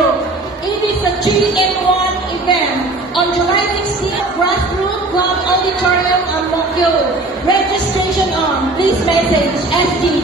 Group. It is a 3-in-1 event on July 16th, Grassroots Club Auditorium, Ang Mo Kio. Registration on. Please message SDG.